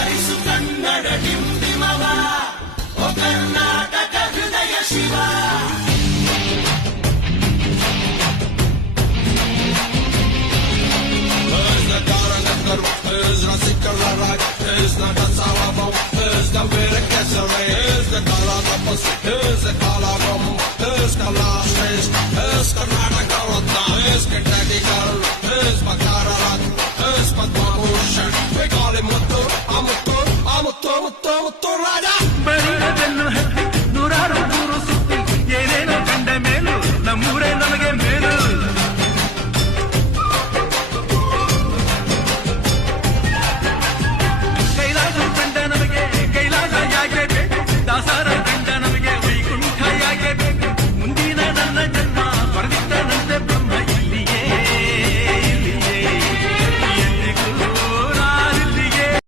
ಹಾರಿಸು ಕನ್ನಡ ಡಿಂಬಿಮವ ಓ ಕರ್ನಾಟಕ ಹೃದಯ Shiva Is not sick of the right, is not a salabo, is the very kesser, is the color of us, is the color of us, is the last, is the man of color, is the